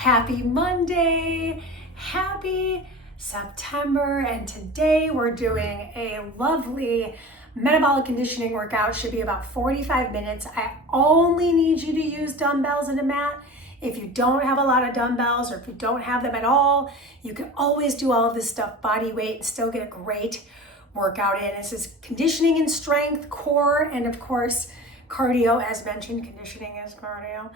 Happy Monday, happy September, and today we're doing a lovely metabolic conditioning workout. Should be about 45 minutes. I only need you to use dumbbells and a mat. If you don't have a lot of dumbbells or if you don't have them at all, you can always do all of this stuff body weight and still get a great workout in. This is conditioning and strength, core, and of course, cardio. As mentioned, conditioning is cardio.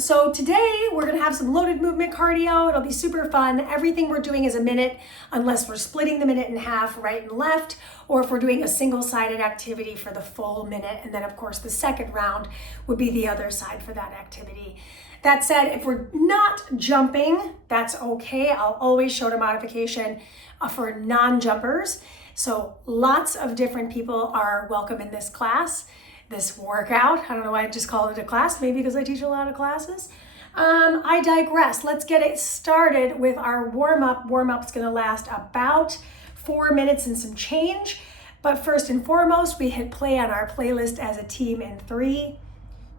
So today we're gonna have some loaded movement cardio. It'll be super fun. Everything we're doing is a minute, unless we're splitting the minute in half, right and left, or if we're doing a single-sided activity for the full minute. And then of course, the second round would be the other side for that activity. That said, if we're not jumping, that's okay. I'll always show the modification for non-jumpers. So lots of different people are welcome in this class, this workout. I don't know why I just call it a class, maybe because I teach a lot of classes. I digress. Let's get it started with our warm-up. Warm-up's gonna last about 4 minutes and some change. But first and foremost, we hit play on our playlist as a team in 3,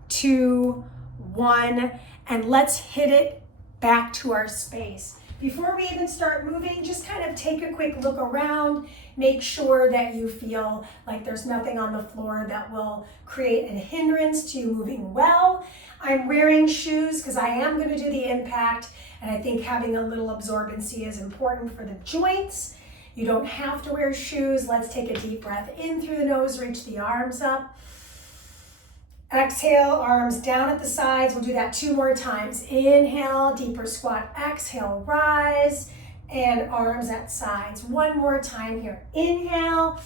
2, 1, and let's hit it back to our space. Before we even start moving, just kind of take a quick look around. Make sure that you feel like there's nothing on the floor that will create a hindrance to you moving well. I'm wearing shoes because I am going to do the impact, and I think having a little absorbency is important for the joints. You don't have to wear shoes. Let's take a deep breath in through the nose, reach the arms up. Exhale, arms down at the sides. We'll do that 2 more times. Inhale, deeper squat. Exhale, rise, and arms at sides. 1 more time here. Inhale,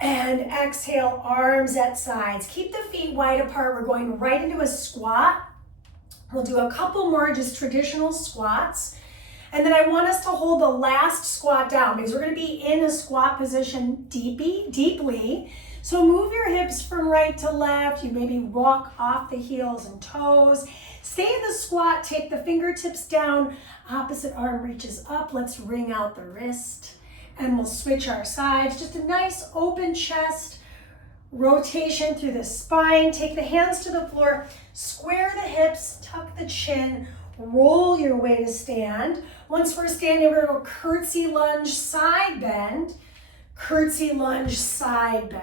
and exhale, arms at sides. Keep the feet wide apart. We're going right into a squat. We'll do a couple more just traditional squats. And then I want us to hold the last squat down because we're going to be in a squat position deeply. So move your hips from right to left. You maybe walk off the heels and toes. Stay in the squat, take the fingertips down, opposite arm reaches up. Let's wring out the wrist and we'll switch our sides. Just a nice open chest, rotation through the spine. Take the hands to the floor, square the hips, tuck the chin, roll your way to stand. Once we're standing, we're gonna go curtsy lunge, side bend, curtsy lunge, side bend.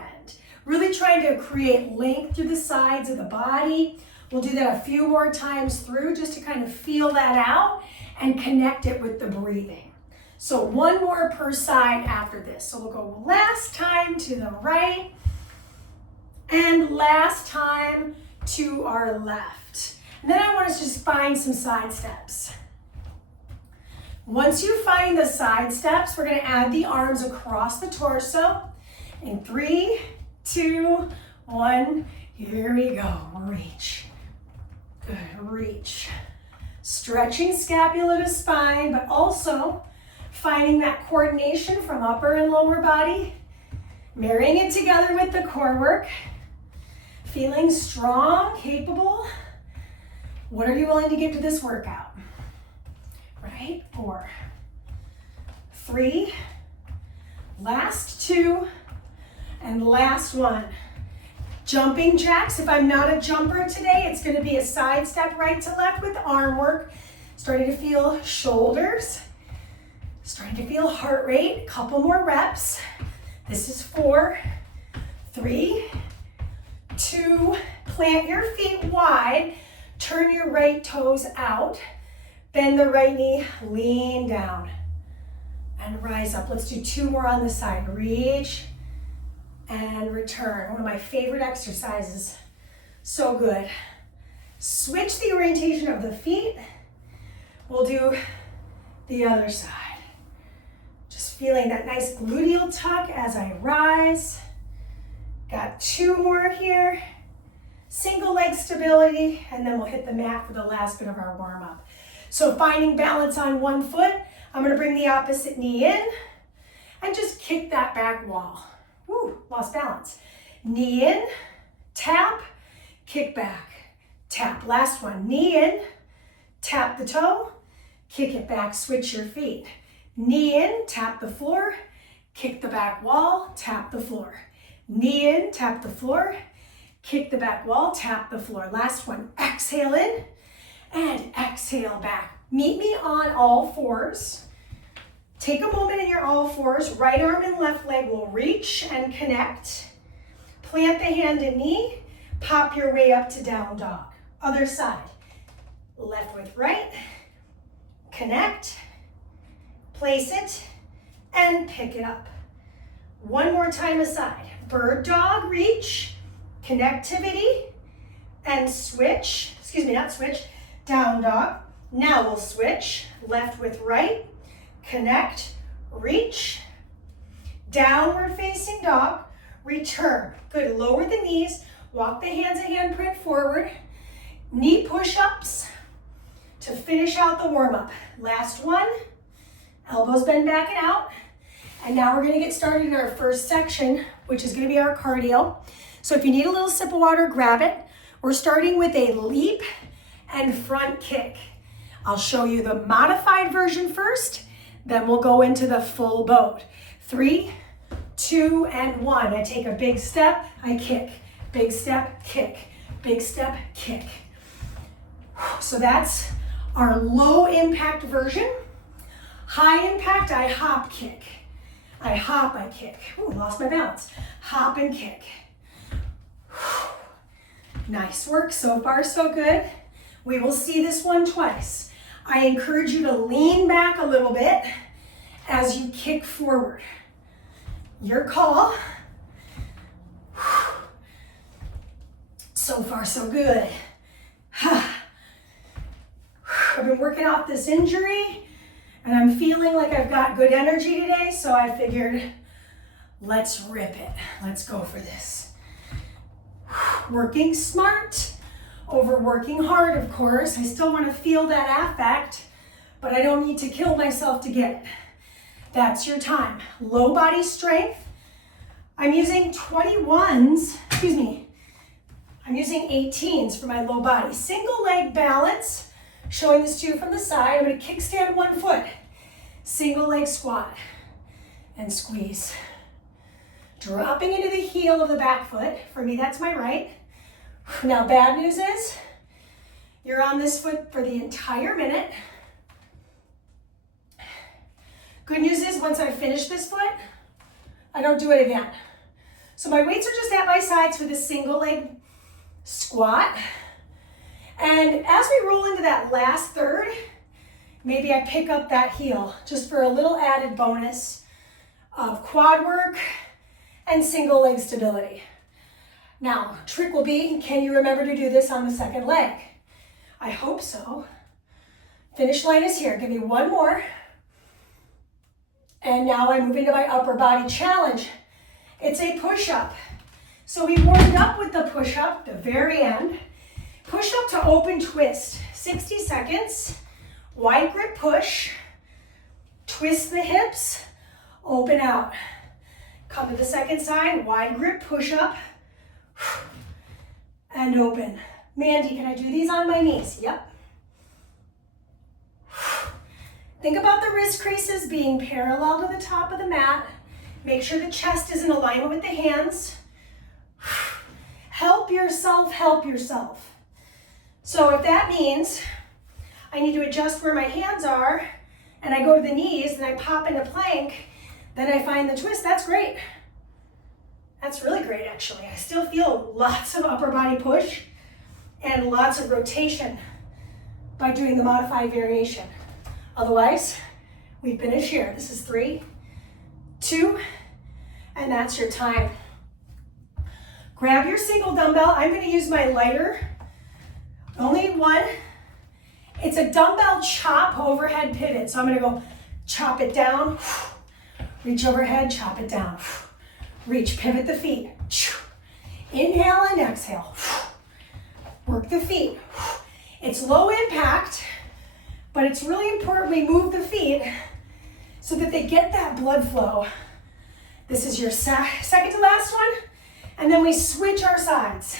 Really trying to create length through the sides of the body. We'll do that a few more times through just to kind of feel that out and connect it with the breathing. So 1 more per side after this. So we'll go last time to the right and last time to our left. And then I want us to just find some side steps. Once you find the side steps, we're going to add the arms across the torso in 3, 2, 1, here we go, reach, good, reach. Stretching scapula to spine, but also finding that coordination from upper and lower body, marrying it together with the core work, feeling strong, capable. What are you willing to give to this workout? Right, 4, 3, last 2, and last 1. Jumping jacks. If I'm not a jumper today, it's going to be a side step right to left with arm work. Starting to feel shoulders. Starting to feel heart rate. Couple more reps. This is 4, 3, 2. Plant your feet wide. Turn your right toes out. Bend the right knee. Lean down. And rise up. Let's do 2 more on the side. Reach. And return. One of my favorite exercises. So good. Switch the orientation of the feet. We'll do the other side. Just feeling that nice gluteal tuck as I rise. Got 2 more here. Single leg stability, and then we'll hit the mat for the last bit of our warm-up. So finding balance on 1 foot, I'm going to bring the opposite knee in and just kick that back wall. Woo, lost balance. Knee in, tap, kick back, tap. Last one, knee in, tap the toe, kick it back, switch your feet. Knee in, tap the floor, kick the back wall, tap the floor. Knee in, tap the floor, kick the back wall, tap the floor. Last one, exhale in, and exhale back. Meet me on all fours. Take a moment in your all fours. Right arm and left leg will reach and connect. Plant the hand and knee. Pop your way up to down dog. Other side. Left with right. Connect. Place it and pick it up. One more time aside. Bird dog, reach, connectivity, and switch. Excuse me, not switch. Down dog. Now we'll switch. Left with right. Connect, reach, downward facing dog, return. Good, lower the knees, walk the hands and handprint forward. Knee push-ups to finish out the warm-up. Last one, elbows bend back and out. And now we're gonna get started in our first section, which is gonna be our cardio. So if you need a little sip of water, grab it. We're starting with a leap and front kick. I'll show you the modified version first, then we'll go into the full boat. 3, 2, and 1. I take a big step, I kick. Big step, kick. Big step, kick. So that's our low impact version. High impact, I hop, kick. I hop, I kick. Ooh, lost my balance. Hop and kick. Nice work, so far so good. We will see this one twice. I encourage you to lean back a little bit as you kick forward. Your call. So far, so good. I've been working off this injury and I'm feeling like I've got good energy today, so I figured, let's rip it. Let's go for this. Working smart over working hard, of course. I still want to feel that affect, but I don't need to kill myself to get it. That's your time. Low body strength. I'm using 21s, excuse me. I'm using 18s for my low body. Single leg balance, showing this to you from the side. I'm gonna kickstand one foot. Single leg squat and squeeze. Dropping into the heel of the back foot. For me, that's my right. Now, bad news is, you're on this foot for the entire minute. Good news is, once I finish this foot, I don't do it again. So my weights are just at my sides for the single leg squat. And as we roll into that last third, maybe I pick up that heel just for a little added bonus of quad work and single leg stability. Now, trick will be, can you remember to do this on the second leg? I hope so. Finish line is here. Give me one more. And now I move into my upper body challenge. It's a push-up. So we warmed up with the push-up, the very end. Push-up to open twist, 60 seconds. Wide grip push. Twist the hips, open out. Come to the second side, wide grip push-up. And open. Mandy, can I do these on my knees? Yep. Think about the wrist creases being parallel to the top of the mat. Make sure the chest is in alignment with the hands. Help yourself, help yourself. So if that means I need to adjust where my hands are and I go to the knees and I pop into plank, then I find the twist, that's great. That's really great, actually. I still feel lots of upper body push and lots of rotation by doing the modified variation. Otherwise, we finish here. This is 3, 2, and that's your time. Grab your single dumbbell. I'm going to use my lighter. Only one. It's a dumbbell chop overhead pivot. So I'm going to go chop it down, reach overhead, chop it down. Reach, pivot the feet. Inhale and exhale. Work the feet. It's low impact, but it's really important we move the feet so that they get that blood flow. This is your second to last one, and then we switch our sides.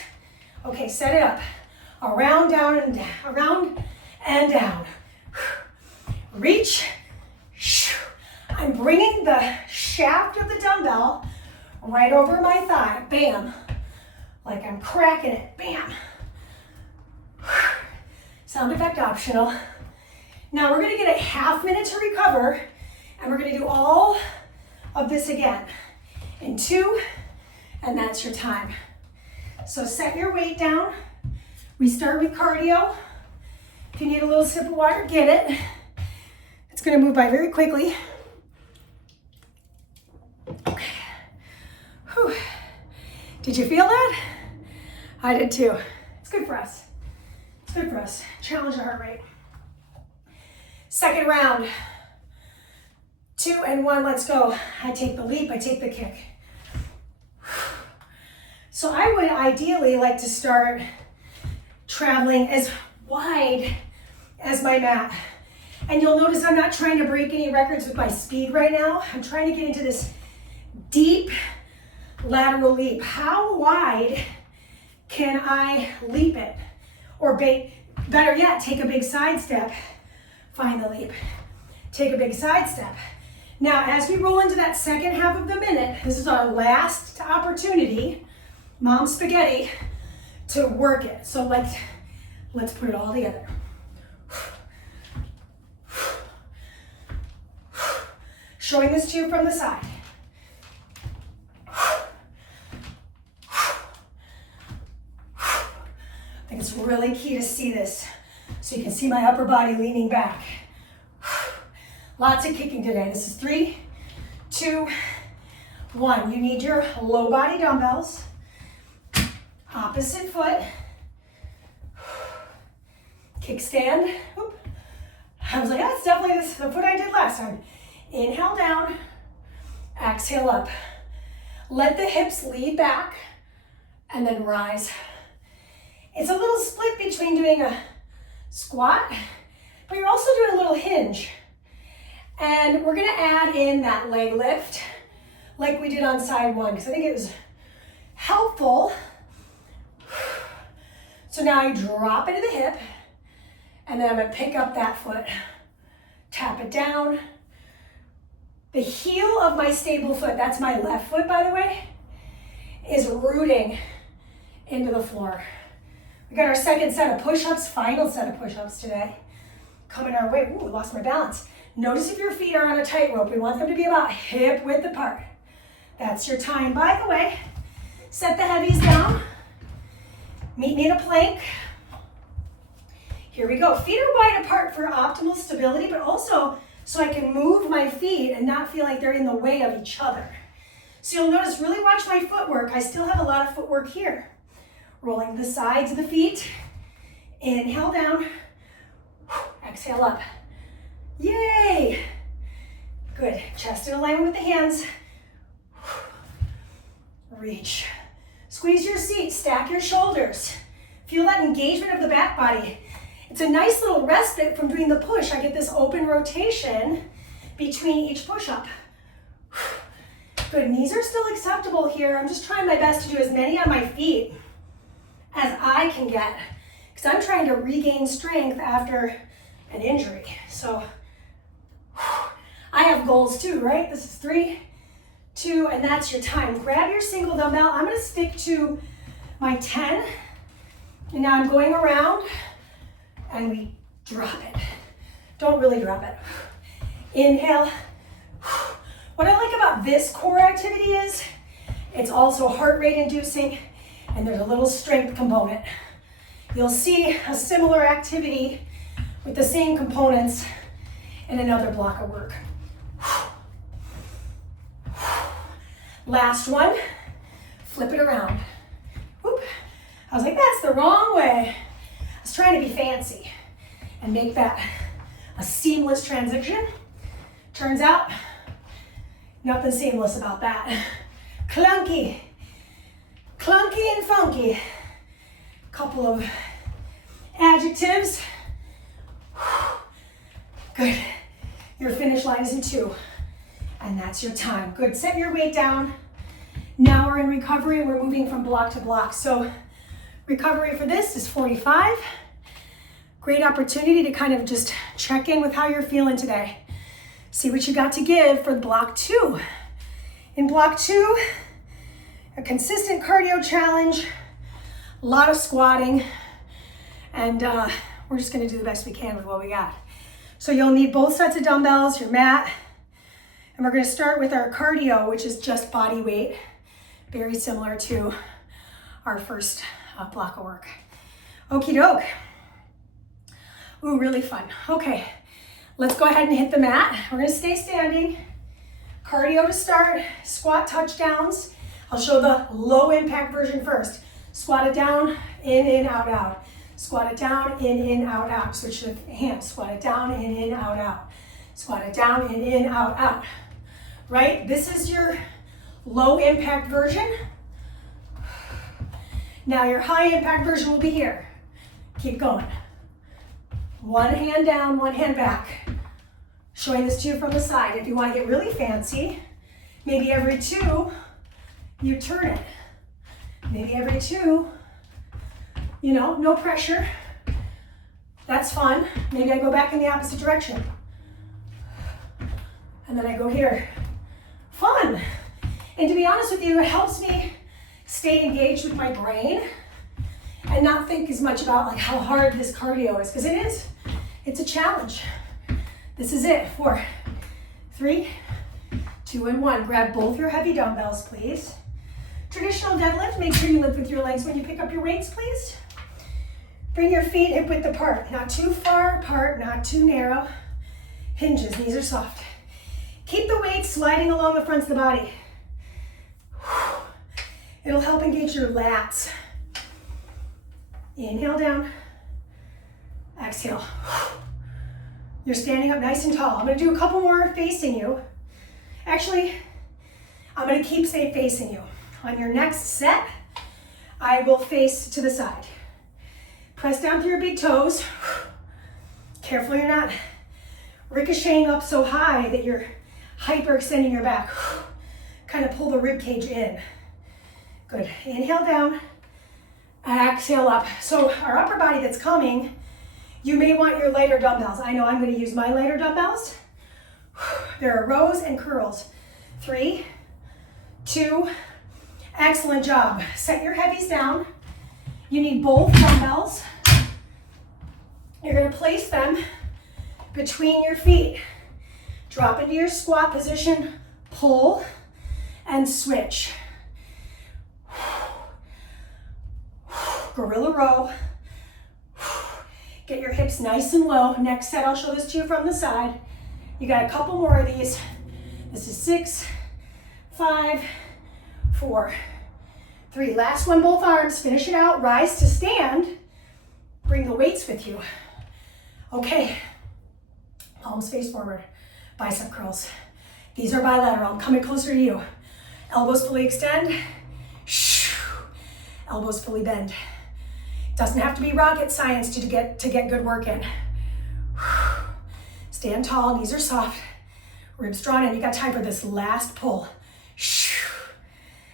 Okay, set it up. Around, down, and down. Around and down. Reach. I'm bringing the shaft of the dumbbell right over my thigh, bam. Like I'm cracking it, bam. Sound effect optional. Now we're gonna get a half minute to recover, and we're gonna do all of this again in 2, and that's your time. So set your weight down. We start with cardio. If you need a little sip of water, get it. It's gonna move by very quickly. Okay. Whew. Did you feel that? I did too. It's good for us. It's good for us. Challenge the heart rate. Second round. 2 and 1, let's go. I take the leap, I take the kick. So I would ideally like to start traveling as wide as my mat. And you'll notice I'm not trying to break any records with my speed right now. I'm trying to get into this deep lateral leap. How wide can I leap it? Or better yet, take a big side step. Find the leap. Take a big side step. Now, as we roll into that second half of the minute, this is our last opportunity, Mom Spaghetti, to work it. So let's put it all together. Showing this to you from the side. I think it's really key to see this so you can see my upper body leaning back. Lots of kicking today. This is 3, 2, 1. You need your low body dumbbells. Opposite foot. Kickstand. Oop. I was like, that's definitely the foot I did last time. Inhale down, exhale up. Let the hips lead back and then rise. It's a little split between doing a squat, but you're also doing a little hinge. And we're gonna add in that leg lift like we did on side 1, because I think it was helpful. So now I drop into the hip, and then I'm gonna pick up that foot, tap it down. The heel of my stable foot, that's my left foot by the way, is rooting into the floor. We got our second set of push-ups, final set of push-ups today, coming our way. Ooh, lost my balance. Notice if your feet are on a tightrope. We want them to be about hip width apart. That's your time. By the way, set the heavies down. Meet me in a plank. Here we go. Feet are wide apart for optimal stability, but also so I can move my feet and not feel like they're in the way of each other. So you'll notice, really watch my footwork. I still have a lot of footwork here. Rolling the sides of the feet. Inhale down. Exhale up. Yay! Good. Chest in alignment with the hands. Reach. Squeeze your seat. Stack your shoulders. Feel that engagement of the back body. It's a nice little respite from doing the push. I get this open rotation between each push-up. Good. Knees are still acceptable here. I'm just trying my best to do as many on my feet as I can get, because I'm trying to regain strength after an injury. So I have goals too, right? This is 3, 2, and that's your time. Grab your single dumbbell. I'm gonna stick to my 10, and now I'm going around, and we drop it. Don't really drop it. Inhale. What I like about this core activity is it's also heart rate inducing, and there's a little strength component. You'll see a similar activity with the same components in another block of work. Last one, flip it around. Whoop. I was like, that's the wrong way. I was trying to be fancy and make that a seamless transition. Turns out, nothing seamless about that. Clunky and funky. Couple of adjectives. Good. Your finish line is in 2, and that's your time. Good. Set your weight down. Now we're in recovery. We're moving from block to block. So recovery for this is 45. Great opportunity to kind of just check in with how you're feeling today. See what you got to give for block 2. In block 2, a consistent cardio challenge, a lot of squatting, and we're just gonna do the best we can with what we got. So you'll need both sets of dumbbells, your mat, and we're gonna start with our cardio, which is just body weight, very similar to our first block of work. Okie doke. Ooh, really fun. Okay, let's go ahead and hit the mat. We're gonna stay standing. Cardio to start, squat touchdowns. I'll show the low impact version first. Squat it down, in, out, out. Squat it down, in, out, out. Switch the hands. Squat it down, in, out, out. Squat it down, in, out, out. Right? This is your low impact version. Now your high impact version will be here. Keep going. One hand down, one hand back. Showing this to you from the side. If you want to get really fancy, maybe every two, you turn it. Maybe every two, you know, no pressure. That's fun. Maybe I go back in the opposite direction. And then I go here. Fun. And to be honest with you, it helps me stay engaged with my brain and not think as much about like how hard this cardio is, because it is. It's a challenge. This is it. 4, 3, 2, and 1. Grab both your heavy dumbbells, please. Traditional deadlift, make sure you lift with your legs when you pick up your weights, please. Bring your feet hip width apart, not too far apart, not too narrow. Hinges, knees are soft. Keep the weight sliding along the fronts of the body. It'll help engage your lats. Inhale down, exhale. You're standing up nice and tall. I'm gonna do a couple more facing you. Actually, I'm gonna keep facing you. On your next set, I will face to the side. Press down through your big toes. Careful you're not ricocheting up so high that you're hyperextending your back. Kind of pull the rib cage in. Good. Inhale down, exhale up. So our upper body that's coming, you may want your lighter dumbbells. I know I'm going to use my lighter dumbbells. There are rows and curls. 3, 2, excellent job. Set your heavies down. You need both dumbbells. You're going to place them between your feet. Drop into your squat position, pull, and switch. Gorilla row. Get your hips nice and low. Next set, I'll show this to you from the side. You got a couple more of these. This is 6, 5, 4, 3. Last one, both arms. Finish it out. Rise to stand. Bring the weights with you. Okay. Palms face forward. Bicep curls. These are bilateral. I'm coming closer to you. Elbows fully extend. Elbows fully bend. Doesn't have to be rocket science to get good work in. Stand tall, knees are soft, ribs drawn in. You got time for this last pull.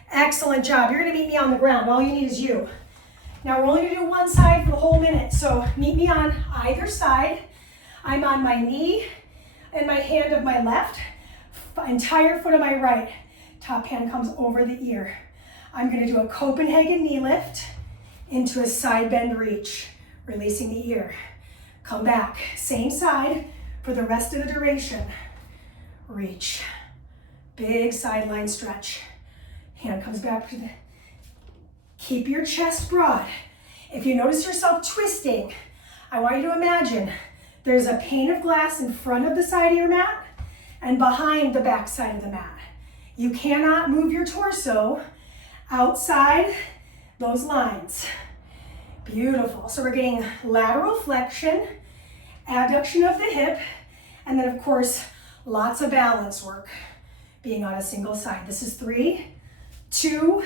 Excellent job. You're gonna meet me on the ground. All you need is you. Now we're only gonna do one side for the whole minute, so meet me on either side. I'm on my knee and my hand of my left, entire foot of my right. Top hand comes over the ear. I'm gonna do a Copenhagen knee lift into a side bend reach, releasing the ear. Come back, same side for the rest of the duration. Reach, big sideline stretch. Hand comes back to the, keep your chest broad. If you notice yourself twisting, I want you to imagine there's a pane of glass in front of the side of your mat and behind the back side of the mat. You cannot move your torso outside those lines. Beautiful. So we're getting lateral flexion, abduction of the hip, and then of course, lots of balance work being on a single side. This is 3, 2,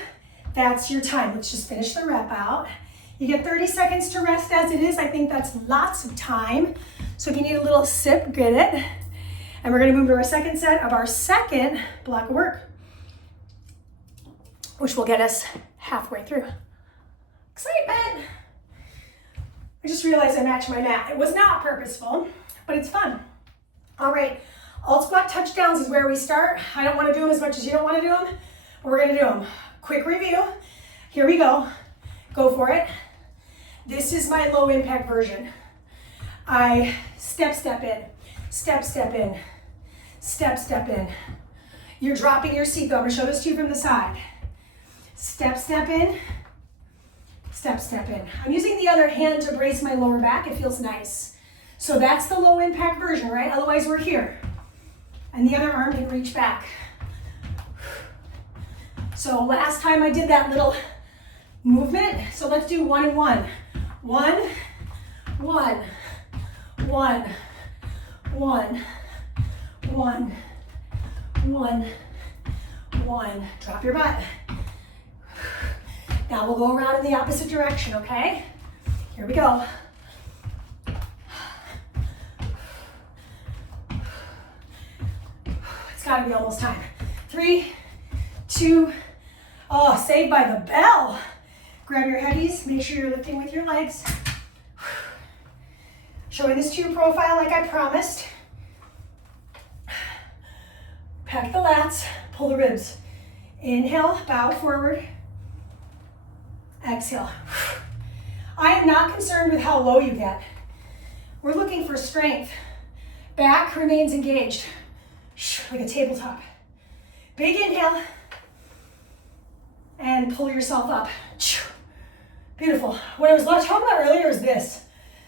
that's your time. Let's just finish the rep out. You get 30 seconds to rest as it is. I think that's lots of time. So if you need a little sip, get it. And we're gonna move to our second set of our second block of work, which will get us halfway through. Excitement! I just realized I matched my mat. It was not purposeful, but it's fun. All right, alt squat touchdowns is where we start. I don't want to do them as much as you don't want to do them, but we're gonna do them. Quick review. Here we go. Go for it. This is my low impact version. I step in, step in, step in. You're dropping your seat though. I'm gonna show this to you from the side. Step in, step in. I'm using the other hand to brace my lower back. It feels nice. So that's the low impact version, right? Otherwise we're here. And the other arm can reach back. So last time I did that little movement, so let's do 1 and 1. 1, 1, 1, 1, 1, 1, 1. Drop your butt. Now we'll go around in the opposite direction, okay? Here we go. It's gotta be almost time. 3, 2, oh, saved by the bell. Grab your headies, make sure you're lifting with your legs. Showing this to your profile like I promised. Pack the lats, pull the ribs. Inhale, bow forward. Exhale. I am not concerned with how low you get. We're looking for strength. Back remains engaged, like a tabletop. Big inhale, and pull yourself up. Beautiful. What I was talking about earlier is this.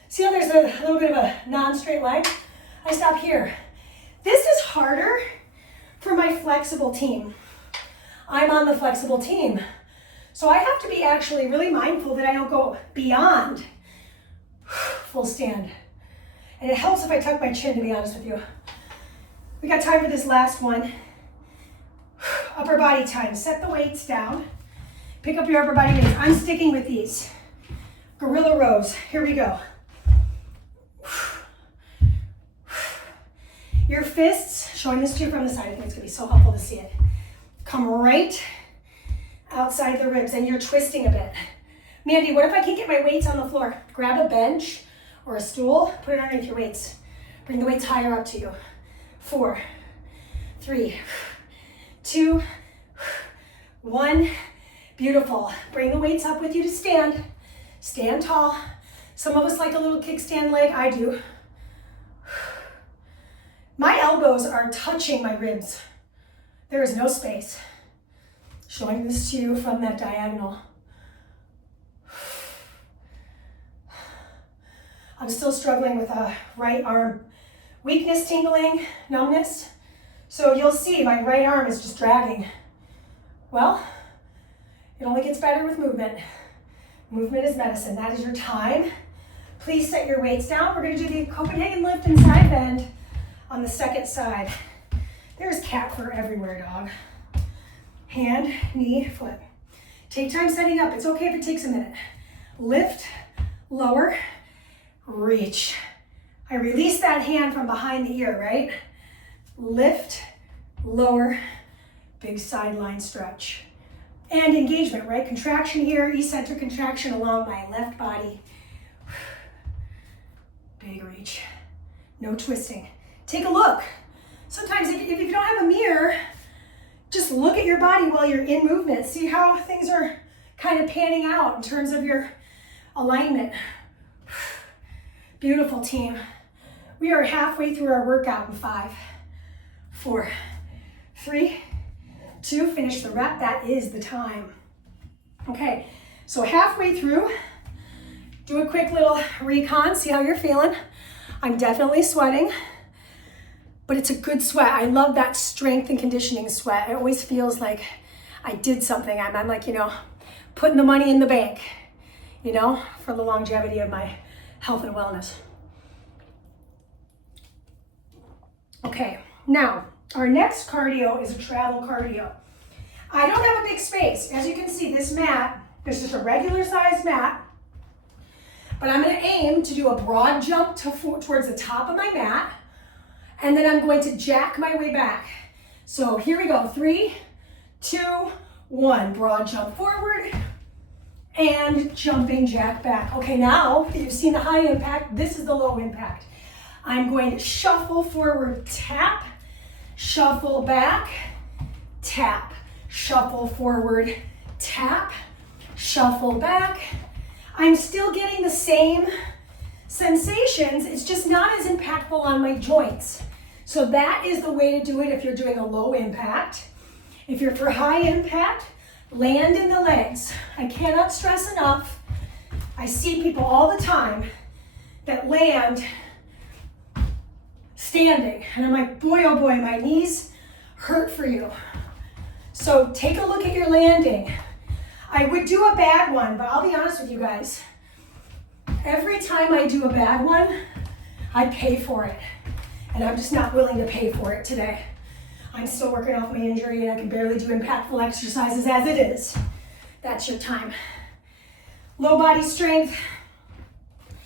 See how there's a little bit of a non-straight leg? I stop here. This is harder for my flexible team. I'm on the flexible team. So I have to be actually really mindful that I don't go beyond full stand. And it helps if I tuck my chin, to be honest with you. We got time for this last one. Upper body time. Set the weights down. Pick up your upper body weights. I'm sticking with these. Gorilla rows. Here we go. Your fists, showing this to you from the side. I think it's going to be so helpful to see it. Come right outside the ribs, and you're twisting a bit. Mandy, what if I can't get my weights on the floor? Grab a bench or a stool, put it underneath your weights. Bring the weights higher up to you. 4, 3, 2, 1. Beautiful. Bring the weights up with you to stand. Stand tall. Some of us like a little kickstand leg. I do. My elbows are touching my ribs. There is no space. Showing this to you from that diagonal. I'm still struggling with a right arm weakness, tingling, numbness. So you'll see my right arm is just dragging. Well, it only gets better with movement. Movement is medicine. That is your time. Please set your weights down. We're going to do the Copenhagen lift and side bend on the second side. There's cat fur everywhere, dog. Hand, knee, foot. Take time setting up. It's okay if it takes a minute. Lift, lower, reach. I release that hand from behind the ear, right? Lift, lower, big sideline stretch. And engagement, right? Contraction here, eccentric contraction along my left body. Big reach. No twisting. Take a look. Sometimes if you don't have a mirror, just look at your body while you're in movement. See how things are kind of panning out in terms of your alignment. Beautiful, team. We are halfway through our workout in 5, 4, 3, 2, finish the rep. That is the time. Okay, so halfway through, do a quick little recon, see how you're feeling. I'm definitely sweating, but it's a good sweat. I love that strength and conditioning sweat. It always feels like I did something. I'm like, putting the money in the bank, for the longevity of my health and wellness. Okay, now, our next cardio is a travel cardio. I don't have a big space. As you can see, this mat, this is a regular size mat, but I'm gonna aim to do a broad jump towards the top of my mat, and then I'm going to jack my way back. So here we go, 3, 2, 1. Broad jump forward, and jumping jack back. Okay, now that you've seen the high impact, this is the low impact. I'm going to shuffle forward, tap, shuffle back, tap, shuffle forward, tap, shuffle back. I'm still getting the same sensations, it's just not as impactful on my joints. So that is the way to do it if you're doing a low impact. If you're for high impact, land in the legs. I cannot stress enough. I see people all the time that land standing. And I'm like, boy, oh boy, my knees hurt for you. So take a look at your landing. I would do a bad one, but I'll be honest with you guys. Every time I do a bad one, I pay for it. And I'm just not willing to pay for it today. I'm still working off my injury and I can barely do impactful exercises as it is. That's your time. Low body strength.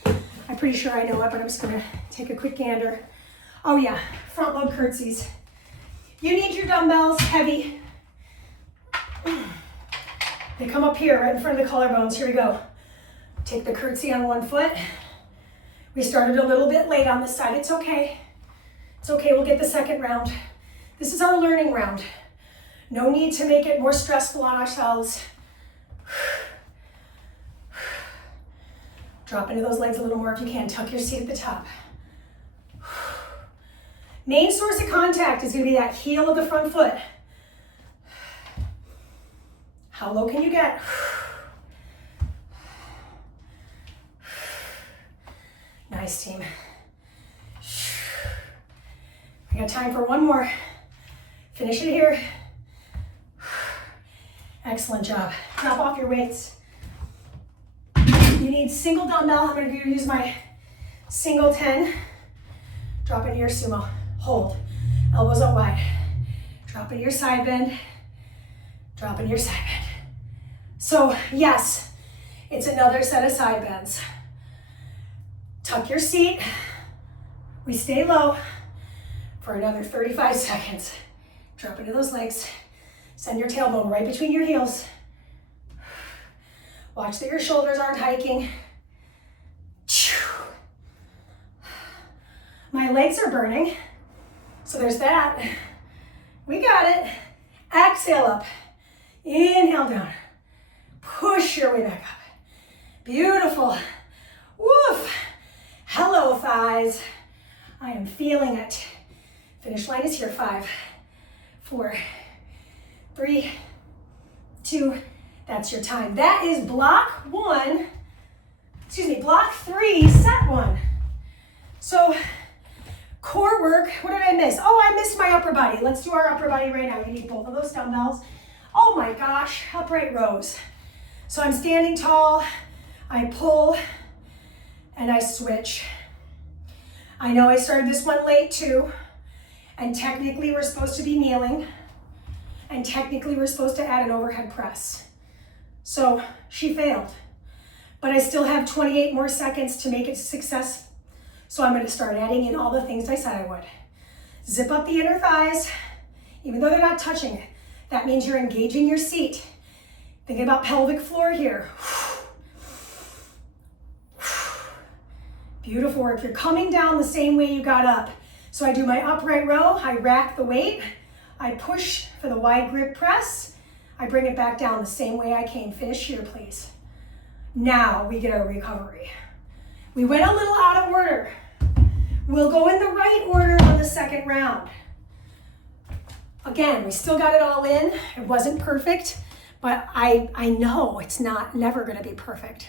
I'm pretty sure I know it, but I'm just gonna take a quick gander. Oh yeah, front load curtsies. You need your dumbbells heavy. They come up here, right in front of the collarbones. Here we go. Take the curtsy on one foot. We started a little bit late on this side. It's okay. It's okay, we'll get the second round. This is our learning round. No need to make it more stressful on ourselves. Drop into those legs a little more if you can. Tuck your seat at the top. Main source of contact is gonna be that heel of the front foot. How low can you get? Nice, team. I got time for one more. Finish it here. Excellent job. Drop off your weights. You need single dumbbell. I'm going to use my single 10. Drop into your sumo. Hold. Elbows out wide. Drop into your side bend. Drop into your side bend. So yes, it's another set of side bends. Tuck your seat. We stay low for another 35 seconds. Drop into those legs. Send your tailbone right between your heels. Watch that your shoulders aren't hiking. My legs are burning, so there's that. We got it. Exhale up. Inhale down. Push your way back up. Beautiful. Woof. Hello, thighs. I am feeling it. Finish line is here. 5, 4, 3, 2. That's your time. That is block 3, set 1. So core work, what did I miss? Oh, I missed my upper body. Let's do our upper body right now. You need both of those dumbbells. Oh my gosh, upright rows. So I'm standing tall, I pull, and I switch. I know I started this one late too, and technically we're supposed to be kneeling, and technically we're supposed to add an overhead press. So she failed, but I still have 28 more seconds to make it a success. So I'm gonna start adding in all the things I said I would. Zip up the inner thighs, even though they're not touching. That means you're engaging your seat. Thinking about pelvic floor here. Beautiful work. You're coming down the same way you got up. So I do my upright row, I rack the weight, I push for the wide grip press, I bring it back down the same way I came. Finish here, please. Now we get our recovery. We went a little out of order. We'll go in the right order on the second round. Again, we still got it all in. It wasn't perfect, but I know it's never gonna be perfect.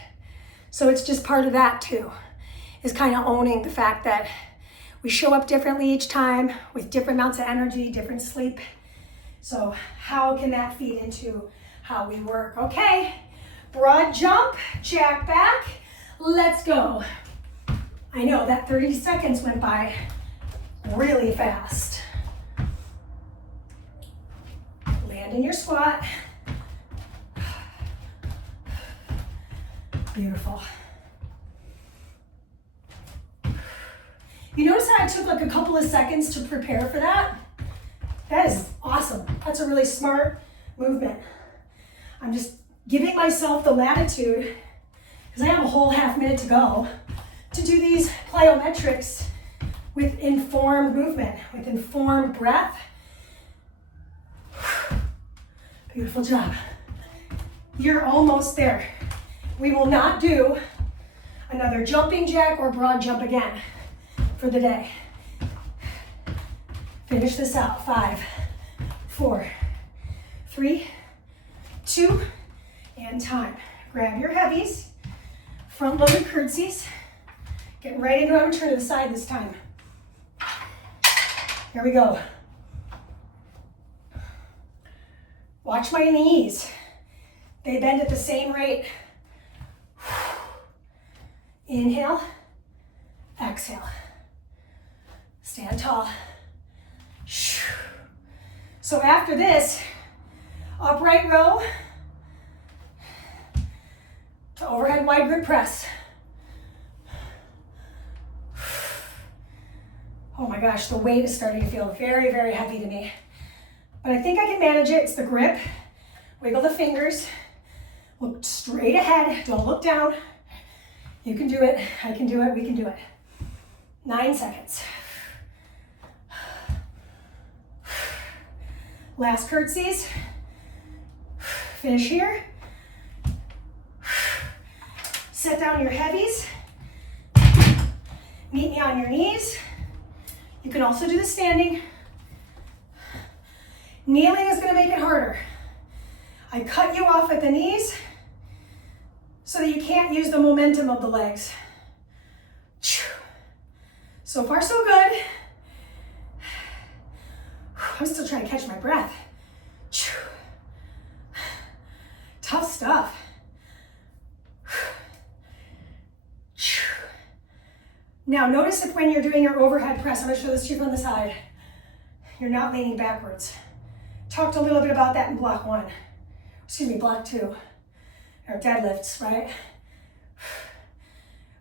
So it's just part of that too, is kind of owning the fact that we show up differently each time with different amounts of energy, different sleep. So how can that feed into how we work? Okay, broad jump, jack back, let's go. I know that 30 seconds went by really fast. Land in your squat. Beautiful. You notice how I took like a couple of seconds to prepare for that? That is awesome. That's a really smart movement. I'm just giving myself the latitude, because I have a whole half minute to go, to do these plyometrics with informed movement, with informed breath. Beautiful job. You're almost there. We will not do Another jumping jack or broad jump again for the day. Finish this out. 5, 4, 3, 2, and time. Grab your heavies, front loaded curtsies. Getting right into it. I'm gonna turn to the side this time. Here we go. Watch my knees. They bend at the same rate. Inhale, exhale. Stand tall. So after this, upright row to overhead wide grip press. Oh my gosh, the weight is starting to feel very, very heavy to me. But I think I can manage it. It's the grip. Wiggle the fingers. Look straight ahead. Don't look down. You can do it. I can do it. We can do it. 9 seconds. Last curtsies. Finish here. Set down your heavies. Meet me on your knees. You can also do the standing. Kneeling is going to make it harder. I cut you off at the knees so that you can't use the momentum of the legs. So far, so good. I'm still trying to catch my breath. Tough stuff. Now notice if when you're doing your overhead press, I'm going to show this to you from the side, you're not leaning backwards. Talked a little bit about that in block 1. Excuse me, block 2. Or deadlifts, right?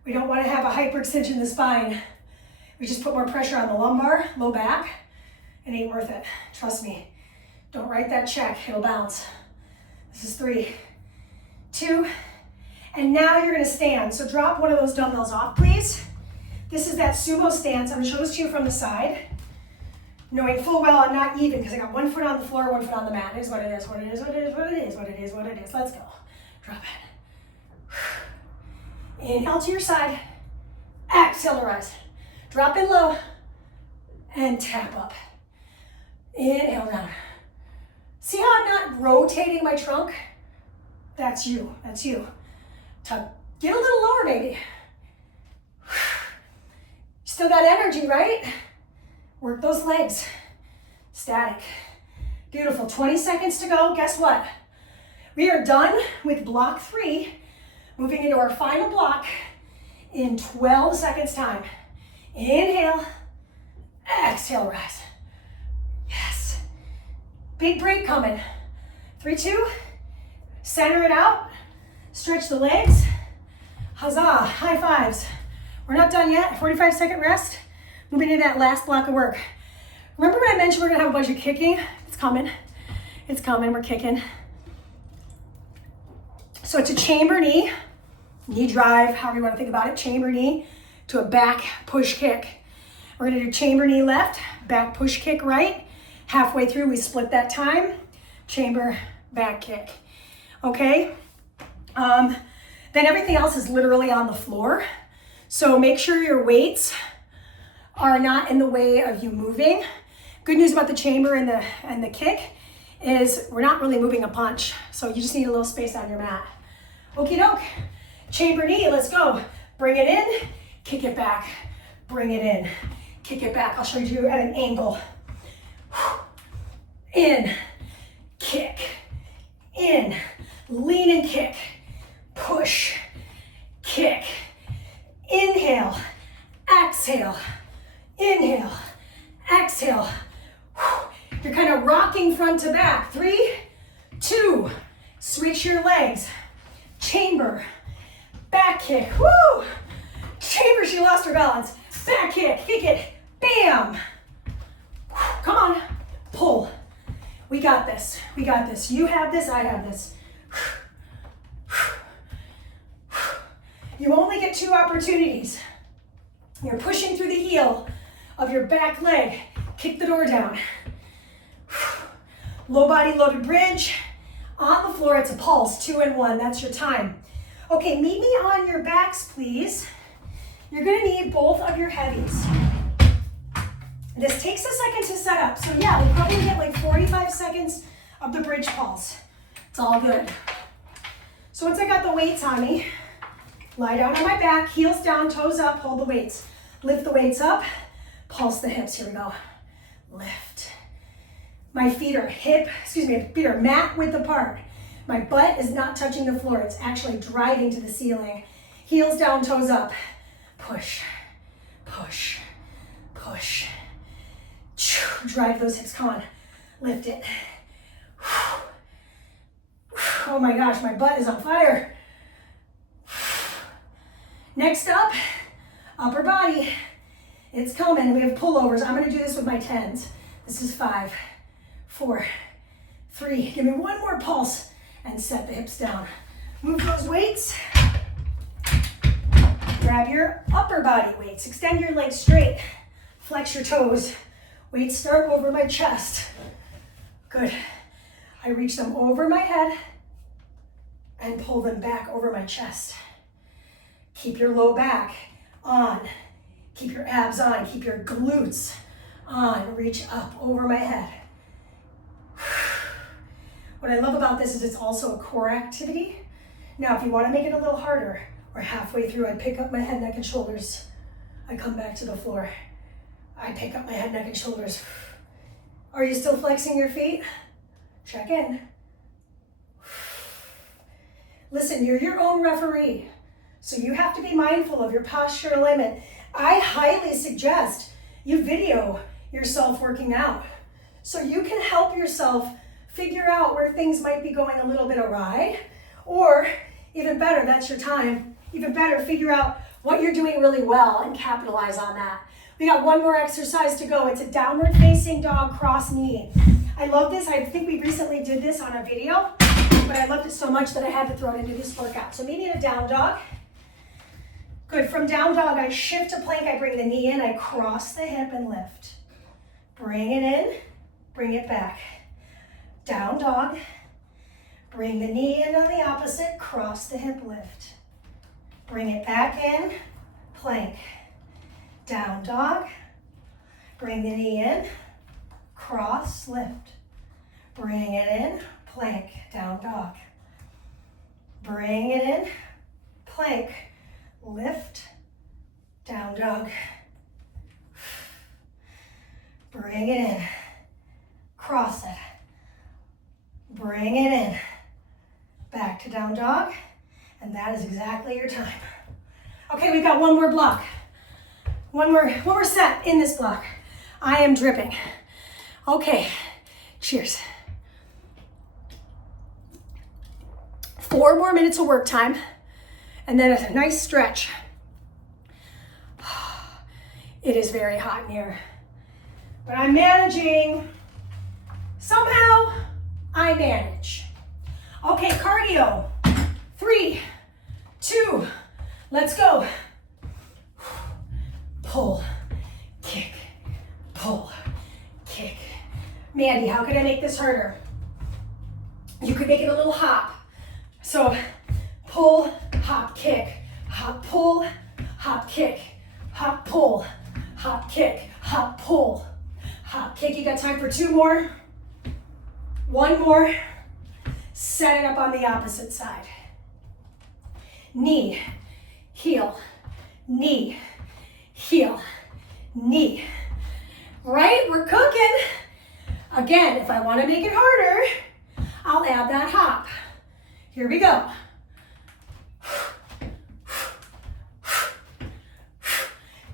We don't want to have a hyperextension in the spine. We just put more pressure on the lumbar, low back. It ain't worth it. Trust me. Don't write that check. It'll bounce. This is 3, 2, and now you're going to stand. So drop one of those dumbbells off, please. This is that sumo stance. I'm going to show this to you from the side, knowing full well I'm not even because I got 1 foot on the floor, 1 foot on the mat. It is what it is, what it is, what it is, what it is, what it is, what it is. Let's go. Drop it. Inhale to your side. Exhale to rise. Drop in low and tap up. Inhale down. See how I'm not rotating my trunk? That's you. That's you. Get a little lower, baby. Still got energy, right? Work those legs. Static. Beautiful. 20 seconds to go. Guess what? We are done with block 3. Moving into our final block in 12 seconds time. Inhale. Exhale, rise. Yes. Big break coming. 3, 2. Center it out. Stretch the legs. Huzzah. High fives. We're not done yet. 45-second rest. Moving into that last block of work. Remember when I mentioned we're going to have a bunch of kicking? It's coming. It's coming. We're kicking. So it's a chamber knee. Knee drive, however you want to think about it. Chamber knee to a back push kick. We're going to do chamber knee left, back push kick right. Halfway through, we split that time. Chamber, back kick. Okay? Then everything else is literally on the floor. So make sure your weights are not in the way of you moving. Good news about the chamber and the kick is we're not really moving a punch. So you just need a little space on your mat. Okie doke. Chamber knee, let's go. Bring it in, kick it back. Bring it in, kick it back. I'll show you at an angle. In, kick, in, lean and kick, push, kick, inhale, exhale, inhale, exhale. You're kind of rocking front to back. 3, 2, switch your legs. Chamber, back kick, woo! Chamber, she lost her balance. Back kick, kick it, bam! Come on, pull. We got this, we got this. You have this, I have this. You only get 2 opportunities. You're pushing through the heel of your back leg. Kick the door down. Low body loaded bridge. On the floor, it's a pulse, 2 and 1, that's your time. Okay, meet me on your backs, please. You're gonna need both of your heavies. This takes a second to set up. So yeah, we probably get like 45 seconds of the bridge pulse. It's all good. So once I got the weights on me, lie down on my back, heels down, toes up, hold the weights. Lift the weights up, pulse the hips. Here we go. Lift. My feet are feet are mat width apart. My butt is not touching the floor. It's actually driving to the ceiling. Heels down, toes up. Push, push, push. Drive those hips, come on. Lift it. Oh my gosh, my butt is on fire. Next up, upper body. It's coming. We have pullovers. I'm gonna do this with my 10s. This is 5, 4, 3. Give me one more pulse and set the hips down. Move those weights. Grab your upper body weights. Extend your legs straight. Flex your toes. Weights start over my chest. Good. I reach them over my head and pull them back over my chest. Keep your low back on. Keep your abs on. Keep your glutes on. Reach up over my head. What I love about this is it's also a core activity. Now, if you want to make it a little harder, or halfway through, I pick up my head, neck, and shoulders. I come back to the floor. I pick up my head, neck, and shoulders. Are you still flexing your feet? Check in. Listen, you're your own referee, so you have to be mindful of your posture alignment. I highly suggest you video yourself working out so you can help yourself figure out where things might be going a little bit awry, or even better, that's your time, even better, figure out what you're doing really well and capitalize on that. We got one more exercise to go. It's a downward facing dog cross knee. I love this. I think we recently did this on a video, but I loved it so much that I had to throw it into this workout. So maybe in a down dog. Good, from down dog, I shift to plank, I bring the knee in, I cross the hip and lift. Bring it in, bring it back. Down dog, bring the knee in on the opposite, cross the hip, lift. Bring it back in, plank. Down dog, bring the knee in, cross, lift. Bring it in, plank, down dog. Bring it in, plank, lift, down dog. Bring it in, cross it. Bring it in, back to down dog, and that is exactly your time. Okay, we've got one more block. One more set in this block. I am dripping. Okay, cheers. 4 more minutes of work time, and then a nice stretch. It is very hot in here, but I'm managing. Somehow, I manage. Okay, cardio. 3, 2, let's go. Pull, kick, pull, kick. Mandy, how could I make this harder? You could make it a little hop. So pull, hop, kick, hop, pull, hop, kick, hop, pull, hop, kick, hop, pull, hop, kick. You got time for 2 more? 1 more. Set it up on the opposite side. Knee, heel, knee, heel, knee. Right? We're cooking. Again, if I want to make it harder, I'll add that hop. Here we go.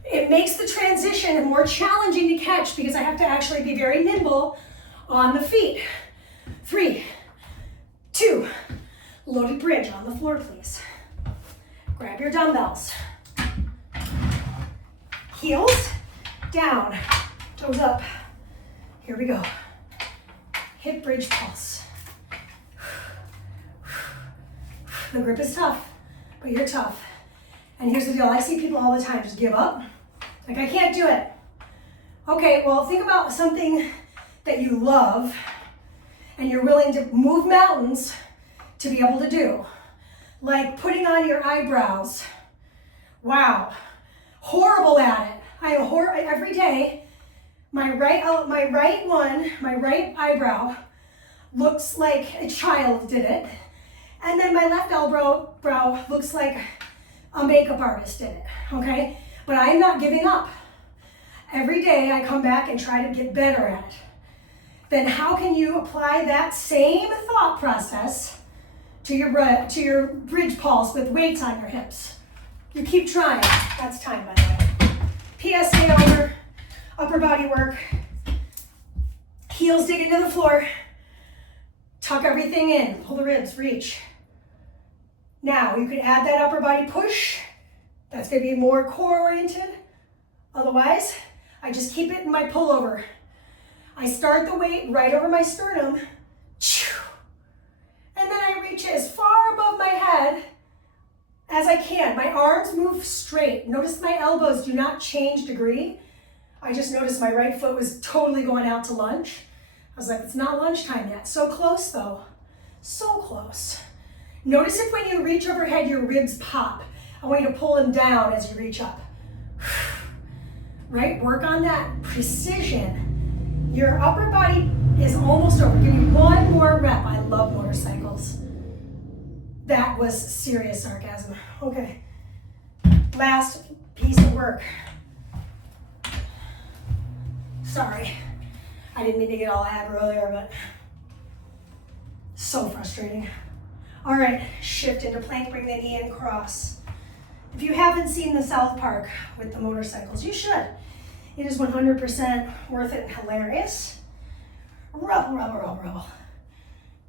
It makes the transition more challenging to catch because I have to actually be very nimble on the feet. 3, 2, loaded bridge on the floor, please. Grab your dumbbells. Heels down, toes up. Here we go. Hip bridge pulse. The grip is tough, but you're tough. And here's the deal, I see people all the time just give up. Like, I can't do it. Okay, well, think about something that you love and you're willing to move mountains to be able to do. like putting on your eyebrows. Wow, horrible at it. I am every day. My right eyebrow looks like a child did it. And then my left brow looks like a makeup artist did it, okay? But I'm not giving up. Every day I come back and try to get better at it. Then how can you apply that same thought process to your bridge pulse with weights on your hips? You keep trying. That's time, by the way. PSA over, upper body work. Heels dig into the floor. Tuck everything in. Pull the ribs, reach. Now, you could add that upper body push. That's going to be more core oriented. Otherwise, I just keep it in my pullover. I start the weight right over my sternum. And then I reach as far above my head as I can. My arms move straight. Notice my elbows do not change degree. I just noticed my right foot was totally going out to lunge. I was like, it's not lunchtime yet. So close though, so close. Notice if when you reach overhead, your ribs pop. I want you to pull them down as you reach up. Right, work on that precision. Your upper body is almost over. Give me one more rep. I love motorcycles. That was serious sarcasm. Okay, last piece of work. Sorry, I didn't mean to get all ab earlier, but so frustrating. All right, shift into plank, bring the knee in, cross. If you haven't seen the South Park with the motorcycles, you should. It is 100% worth it and hilarious. Rubble, rubble, rubble, rubble.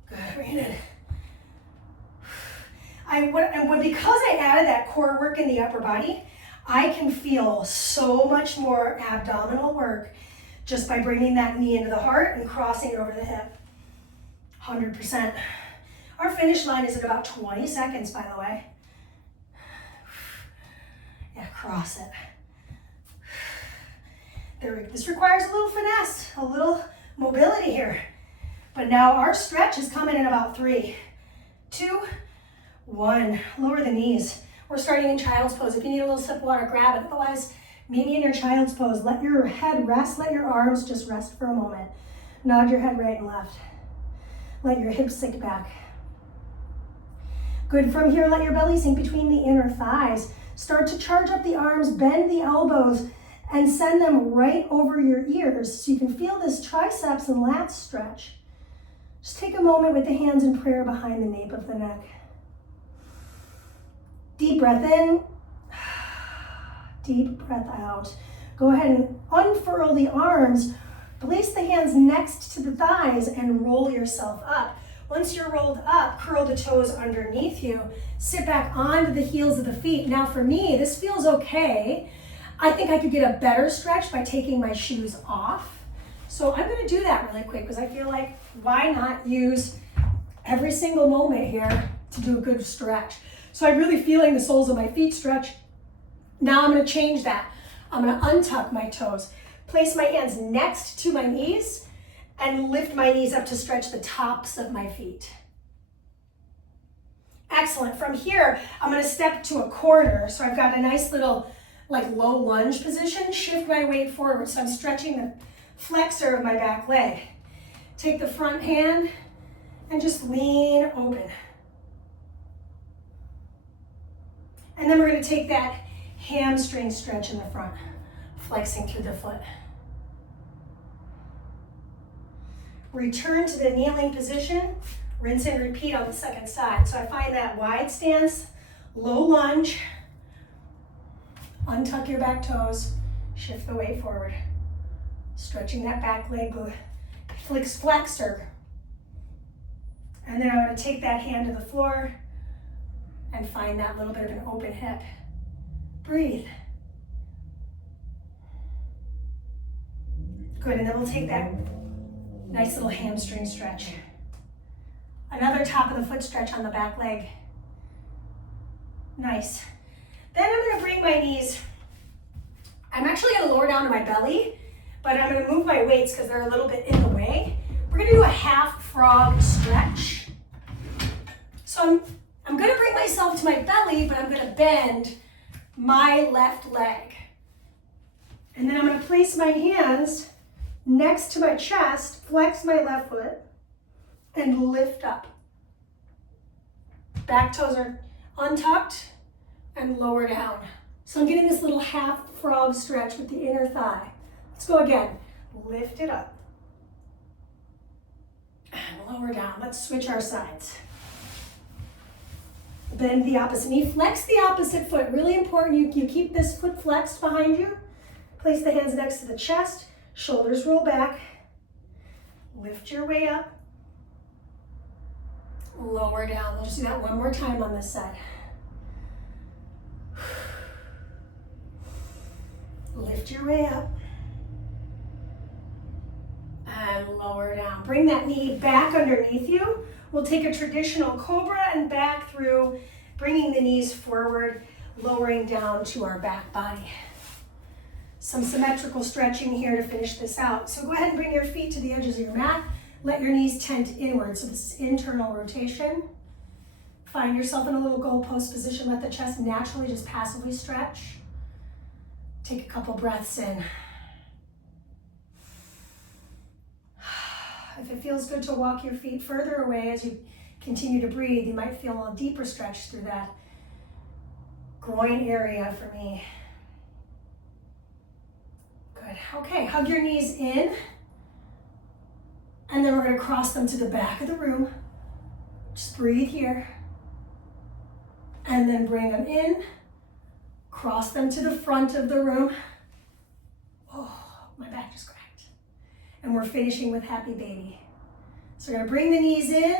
Good, bring it in. Because I added that core work in the upper body, I can feel so much more abdominal work just by bringing that knee into the heart and crossing it over the hip. 100%. Our finish line is at about 20 seconds, by the way. Yeah, cross it. This requires a little finesse, a little mobility here. But now our stretch is coming in about 3, 2, 1. Lower the knees. We're starting in child's pose. If you need a little sip of water, grab it. Otherwise, meet me in your child's pose. Let your head rest. Let your arms just rest for a moment. Nod your head right and left. Let your hips sink back. Good. From here, let your belly sink between the inner thighs. Start to charge up the arms, bend the elbows, and send them right over your ears so you can feel this triceps and lats stretch. Just take a moment with the hands in prayer behind the nape of the neck. Deep breath in, deep breath out. Go ahead and unfurl the arms, place the hands next to the thighs and roll yourself up. Once you're rolled up, curl the toes underneath you. Sit back onto the heels of the feet. Now for me, this feels okay. I think I could get a better stretch by taking my shoes off. So I'm gonna do that really quick because I feel like why not use every single moment here to do a good stretch. So I'm really feeling the soles of my feet stretch. Now I'm gonna change that. I'm gonna untuck my toes, place my hands next to my knees, and lift my knees up to stretch the tops of my feet. Excellent. From here, I'm going to step to a corner. So I've got a nice little like low lunge position. Shift my weight forward. So I'm stretching the flexor of my back leg. Take the front hand and just lean open. And then we're going to take that hamstring stretch in the front, flexing through the foot. Return to the kneeling position, rinse and repeat on the second side. So I find that wide stance, low lunge, untuck your back toes, shift the weight forward. Stretching that back leg, flexor. And then I'm going to take that hand to the floor and find that little bit of an open hip. Breathe. Good, and then we'll take that nice little hamstring stretch. Another top of the foot stretch on the back leg. Nice. Then I'm going to bring my knees. I'm actually going to lower down to my belly, but I'm going to move my weights because they're a little bit in the way. We're going to do a half frog stretch. So I'm gonna bring myself to my belly, but I'm gonna bend my left leg. And then I'm gonna place my hands next to my chest, flex my left foot, and lift up. Back toes are untucked and lower down. So I'm getting this little half frog stretch with the inner thigh. Let's go again. Lift it up. And lower down. Let's switch our sides. Bend the opposite knee. Flex the opposite foot. Really important. You keep this foot flexed behind you. Place the hands next to the chest. Shoulders roll back. Lift your way up. Lower down. We'll just do that one more time on this side. Lift your way up. And lower down. Bring that knee back underneath you. We'll take a traditional cobra and back through, bringing the knees forward, lowering down to our back body. Some symmetrical stretching here to finish this out. So go ahead and bring your feet to the edges of your mat. Let your knees tent inward. So this is internal rotation. Find yourself in a little goalpost position. Let the chest naturally just passively stretch. Take a couple breaths in. If it feels good to walk your feet further away as you continue to breathe, you might feel a little deeper stretch through that groin area for me. Good. Okay, hug your knees in. And then we're going to cross them to the back of the room. Just breathe here. And then bring them in. Cross them to the front of the room. Oh, my back just cracked. And we're finishing with happy baby. So we're going to bring the knees in.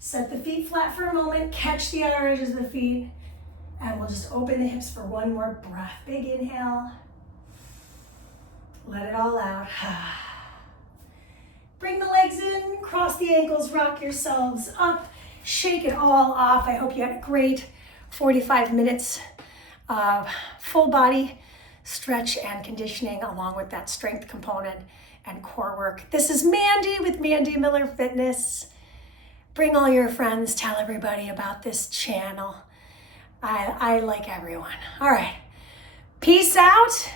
Set the feet flat for a moment. Catch the outer edges of the feet. And we'll just open the hips for one more breath. Big inhale. Let it all out. Bring the legs in, cross the ankles, rock yourselves up, shake it all off. I hope you had a great 45 minutes of full body stretch and conditioning along with that strength component and core work. This is Mandy with Mandy Miller Fitness. Bring all your friends, tell everybody about this channel. I like everyone. All right, peace out.